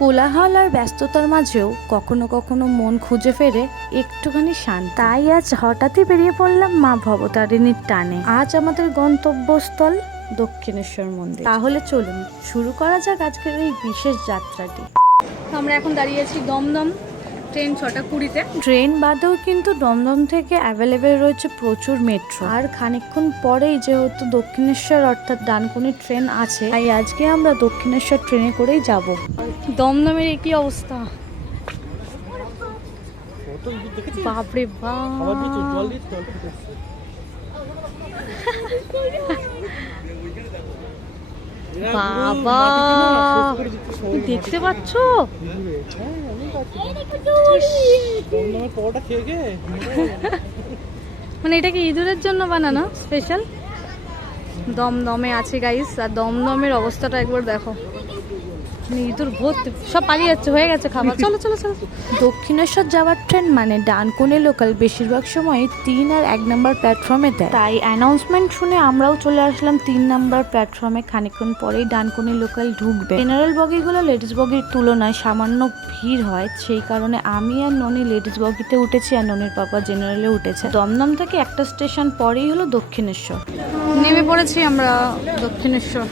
কোলাহল আর ব্যস্ততার মাঝেও কখনো কখনো মন খুঁজে ফেরে একটুখানি শান্তি। তাই আজ হঠাৎই বেরিয়ে পড়লাম মা ভবতারিণীর টানে। আজ আমাদের গন্তব্যস্থল দক্ষিণেশ্বর মন্দির। তাহলে চলুন শুরু করা যাক আজকের এই বিশেষ যাত্রাটি। আমরা এখন দাঁড়িয়েছি দমদম, ট্রেন 6:20-তে। ট্রেন বাদেও কিন্তু দমদম থেকে অ্যাভেলেবেল রয়েছে প্রচুর মেট্রো। আর খানিকক্ষণ পরেই যেহেতু দক্ষিণেশ্বর অর্থাৎ ডানকুনি ট্রেন আছে, তাই আজকে আমরা দক্ষিণেশ্বর ট্রেনে করেই যাব। দমদমের কি অবস্থা, বাপরে বাপ! বাবা, দেখতে পাচ্ছ? মানে এটা কি ইঁদুরের জন্য বানানো স্পেশাল? দমদমে আছে গাইস, আর দমদমের অবস্থাটা একবার দেখো। ইঁদুর ভর্তি, সব পালিয়ে যাচ্ছে, হয়ে গেছে খাবার। চলো চলো চলো। দক্ষিণেশ্বর যাওয়ার ট্রেন মানে ডানকুনি লোকাল বেশিরভাগ সময় 3 আর 1 নম্বর প্ল্যাটফর্মে দেয়। তাই অ্যানাউন্সমেন্ট শুনে আমরাও চলে আসলাম 3 নম্বর প্ল্যাটফর্মে। খানিকক্ষণ পরেই ডানকুনি লোকাল ঢুকবে। জেনারেল বগিগুলো লেডিস বগির তুলনায় সামান্য ভিড় হয়, সেই কারণে আমি আর ননি লেডিস বগিতে উঠেছি আর ননির পাপা জেনারেলে উঠেছে। দমদম থেকে একটা স্টেশন পরেই হলো দক্ষিণেশ্বর। নেমে পড়েছি আমরা দক্ষিণেশ্বর।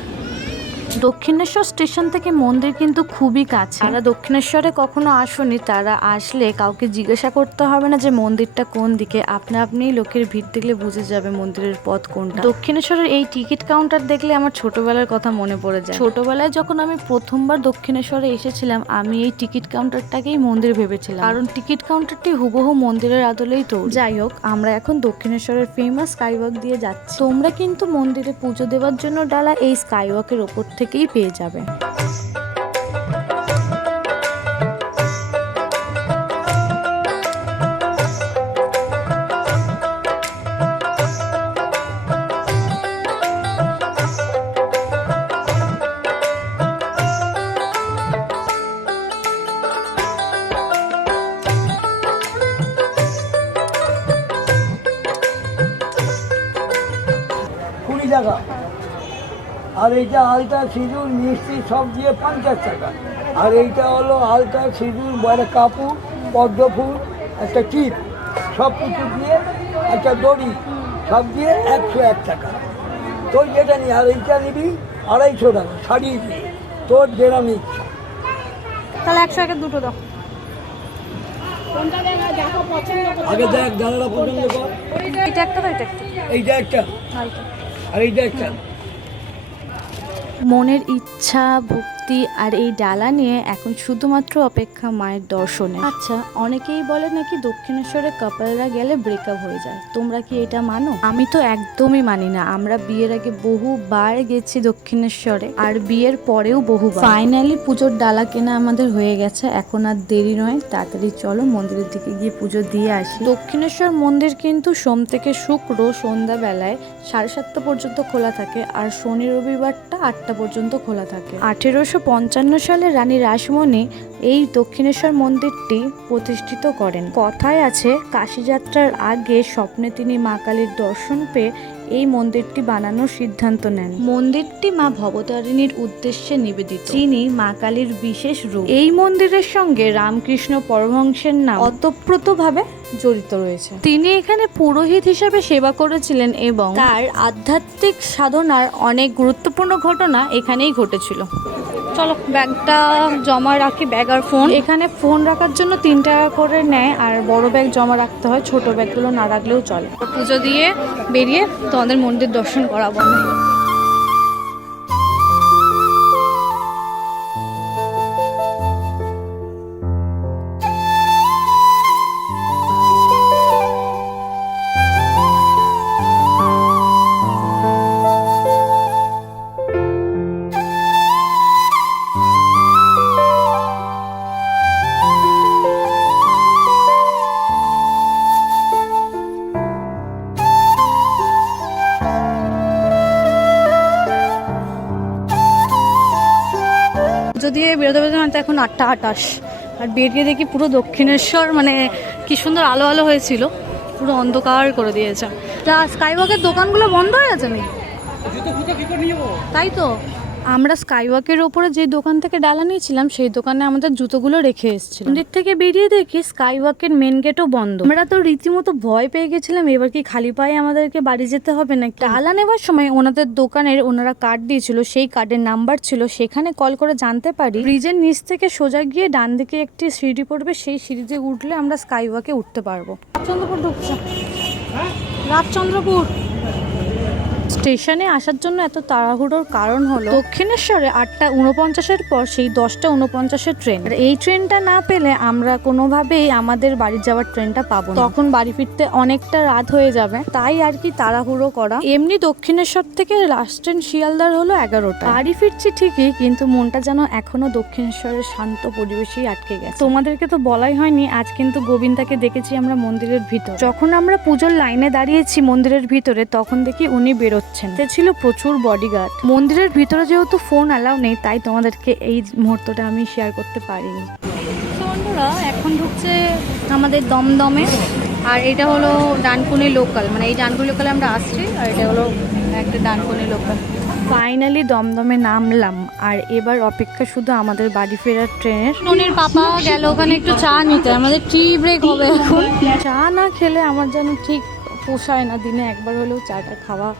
দক্ষিণেশ্বর স্টেশন থেকে মন্দির কিন্তু খুবই কাছে। যারা দক্ষিণেশ্বরে কখনো আসেনি তারা আসলে কাউকে জিজ্ঞাসা করতে হবে না যে মন্দিরটা কোন দিকে, আপনা আপনি লোকের ভিড় দেখলে বুঝে যাবে মন্দিরের পথ কোনটা। দক্ষিণেশ্বরের এই টিকিট কাউন্টার দেখলে আমার ছোটবেলার কথা মনে পড়ে যায়। ছোটবেলায় যখন আমি প্রথমবার দক্ষিণেশ্বরে এসেছিলাম, আমি এই টিকিট কাউন্টারটাকেই মন্দির ভেবেছিলাম, কারণ টিকিট কাউন্টারটি হুবহু মন্দিরের আদলেই তো। যাই হোক, আমরা এখন দক্ষিণেশ্বরের ফেমাস স্কাইওয়াক দিয়ে যাচ্ছি। তোমরা কিন্তু মন্দিরে পুজো দেওয়ার জন্য ডালা এই স্কাইওয়াকের ওপর থেকেই পেয়ে যাবে। টাকা, আর এইটা আলতা সিঁদুর মিষ্টি সব দিয়ে 50 টাকা। আর এইটা হলো আলতা সিঁদুর, বড় কাপড়, পদ্ম ফুল, একটা টিপ, সব কিছু দিয়ে একটা দড়ি, সব দিয়ে 101 টাকা। তোর যেটা নিই, আর এইটা নিবি 250 টাকা শাড়ি দিয়ে, তোর যেরকম ইচ্ছা। তাহলে 100 দুটো দাও। আগে দেখ জানালা পছন্দ কর। এটা একটা দাও, এটা একটা, এইটা একটা, আর এইটা একটা। মনের ইচ্ছা, ভক্তি আর এই ডালা নিয়ে এখন শুধুমাত্র অপেক্ষা মায়ের দর্শনে। আচ্ছা, অনেকেই বলে নাকি দক্ষিণেশ্বরে কাপলরা গেলে ব্রেকআপ হয়ে যায়, তোমরা কি এটা মানো? আমি তো একদমই মানি না। আমরা বিয়ের আগে বহুবার গেছি দক্ষিণেশ্বরে, আর বিয়ের পরেও বহুবার। ফাইনালি পুজোর ডালা কেনা আমাদের হয়ে গেছে, এখন আর দেরি নয়, তাড়াতাড়ি চলো মন্দিরের দিকে গিয়ে পুজো দিয়ে আসি। দক্ষিণেশ্বর মন্দির কিন্তু সোম থেকে শুক্র সন্ধ্যাবেলায় 7:30 পর্যন্ত খোলা থাকে, আর শনি রবিবারটা 8টা পর্যন্ত খোলা থাকে। 1855 সালে রানী রাসমণি এই দক্ষিণেশ্বর মন্দিরটি প্রতিষ্ঠিত করেন। কথায় আছে, কাশী যাত্রার আগে স্বপ্নে তিনি মা কালীর দর্শন পেয়ে এই মন্দিরটি বানানোর সিদ্ধান্ত নেন। মন্দিরটি মা ভবতারিণীর উদ্দেশ্যে নিবেদিত, যিনি মা কালীর বিশেষ রূপ। এই মন্দিরের সঙ্গে রামকৃষ্ণ পরমহংসের নাম ওতপ্রোতভাবে জড়িত রয়েছে। তিনি এখানে পুরোহিত হিসেবে সেবা করেছিলেন এবং তার আধ্যাত্মিক সাধনার অনেক গুরুত্বপূর্ণ ঘটনা এখানেই ঘটেছিল। চলো ব্যাগটা জমা রাখি, ব্যাগ আর ফোন। এখানে ফোন রাখার জন্য 3 টাকা করে নেয়, আর বড় ব্যাগ জমা রাখতে হয়, ছোট ব্যাগগুলো না রাখলেও চলে। পুজো দিয়ে বেরিয়ে তোমাদের মন্দির দর্শন করাবো। যদি বেরোতে বেরোতে এখন 8:28, আর বেরিয়ে দেখি পুরো দক্ষিণেশ্বর মানে কি সুন্দর আলো আলো হয়েছিল, পুরো অন্ধকার করে দিয়েছে। তা স্কাইওয়াকের দোকানগুলো বন্ধ হয়ে গেছে নাকি? তাই তো আমরা স্কাইওয়াকের ওপরে যে দোকান থেকে ডালা নিয়েছিলাম সেই দোকানে আমাদের জুতোগুলো রেখে এসেছিল। মন্দির থেকে বেরিয়ে দেখি স্কাইওয়াকের মেন গেটও বন্ধ। আমরা তো রীতিমতো ভয় পেয়ে গেছিলাম, এবার কি খালি পায়ে আমাদেরকে বাড়ি যেতে হবে নাকি। ডালা নেবার সময় ওনাদের দোকানের ওনারা কার্ড দিয়েছিল, সেই কার্ডের নাম্বার ছিল, সেখানে কল করে জানতে পারি ব্রিজের নিচ থেকে সোজা গিয়ে ডান দিকে একটি সিঁড়ি পড়বে, সেই সিঁড়িতে উঠলে আমরা স্কাইওয়াকে উঠতে পারবো। রাজচন্দ্রপুর ঢুকছে, রাজচন্দ্রপুর স্টেশনে আসার জন্য এত তাড়াহুড়োর কারণ হলো দক্ষিণেশ্বরে 8:49 পর সেই 10:49 ট্রেন। আর এই ট্রেনটা না পেলে আমরা কোনোভাবেই আমাদের বাড়ি যাওয়ার ট্রেনটা পাবো না, তখন বাড়ি ফিরতে অনেকটা রাত হয়ে যাবে, তাই আর কি তাড়াহুড়ো করা। এমনি দক্ষিণেশ্বর থেকে লাস্ট ট্রেন শিয়ালদার হলো 11টা। বাড়ি ফিরছি ঠিকই, কিন্তু মনটা যেন এখনো দক্ষিণেশ্বরের শান্ত পরিবেশেই আটকে গেছে। তোমাদেরকে তো বলাই হয়নি, আজ কিন্তু গোবিন্দাকে দেখেছি আমরা মন্দিরের ভিতর। যখন আমরা পুজোর লাইনে দাঁড়িয়েছি মন্দিরের ভিতরে, তখন দেখি উনি বেরোচ্ছেন। ছিল প্রচুর বডিগার্ড। মন্দিরের ভিতরে যেহেতু ফোন অ্যালাউ নেই, তাই তোমাদেরকে এই মুহূর্তটা আমি শেয়ার করতে পারিনি। তো বন্ধুরা এখন ঢুকছে আমাদের দমদমে, আর এটা হলো ডানকুনি লোকাল, মানে এই ডানকুনি লোকালে আমরা আসছি, আর এটা হলো একটা ডানকুনি লোকাল। ফাইনালি দমদমে নামলাম, আর এবার অপেক্ষা শুধু আমাদের বাড়ি ফেরার ট্রেনের। ননির পাপা গেল ওখানে একটু চা নিতে, আমাদের টি ব্রেক হবে এখন। চা না খেলে আমার যেন ঠিক পোষায় না, দিনে একবার হলেও চাটা খাওয়া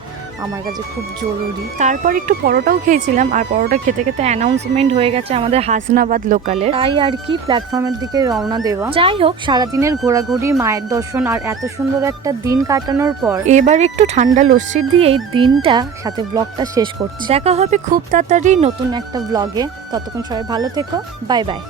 আমার কাছে খুব জরুরি। তারপর একটু পরোটাও খেয়েছিলাম, আর পরোটা খেতে খেতে অ্যানাউন্সমেন্ট হয়ে গেছে আমাদের হাসনাবাদ লোকালে, তাই আর কি প্ল্যাটফর্মের দিকে রওনা দেওয়া। যাই হোক, সারাদিনের ঘোরাঘুরি, মায়ের দর্শন আর এত সুন্দর একটা দিন কাটানোর পর এবার একটু ঠান্ডা লস্যি দিয়ে এই দিনটা সাথে ব্লগটা শেষ করছি। দেখা হবে খুব তাড়াতাড়ি নতুন একটা ব্লগে, ততক্ষণ সবাই ভালো থেকো, বাই বাই।